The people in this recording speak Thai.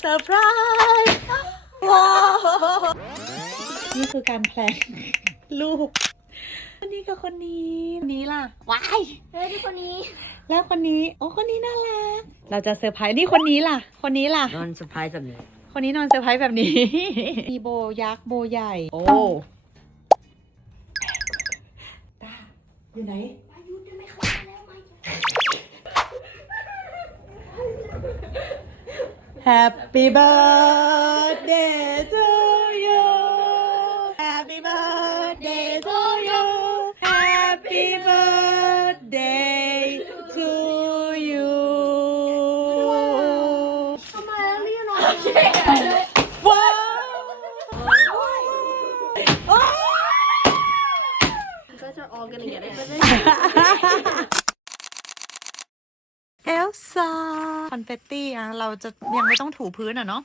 เซอร์ไพรส์ว้าวนี่คือการแพลนลูกคนนี้กับคนนี้ล่ะว้ายที่คนนี้แล้วคนนี้โอ้คนนี้น่ารักเราจะเซอร์ไพรส์นี่คนนี้ล่ะนอนเซอร์ไพรส์แบบนี้ คนนี้นอนเซอร์ไพรส์แบบนี้มีโบยักษ์โบใหญ่โอ้ตาอยู่ไหนมายุจะไม่เข้ามาแล้วมายุ Happy birthday to you Happy birthday to you Happy birthday to you ทำไมรีบนอนว้าว ก็จะออกกันอย่างเงี้ยได้เอลซ่าคอนเฟตตี้อ่ะเราจะยังไม่ต้องถูพื้นอ่ะเนาะ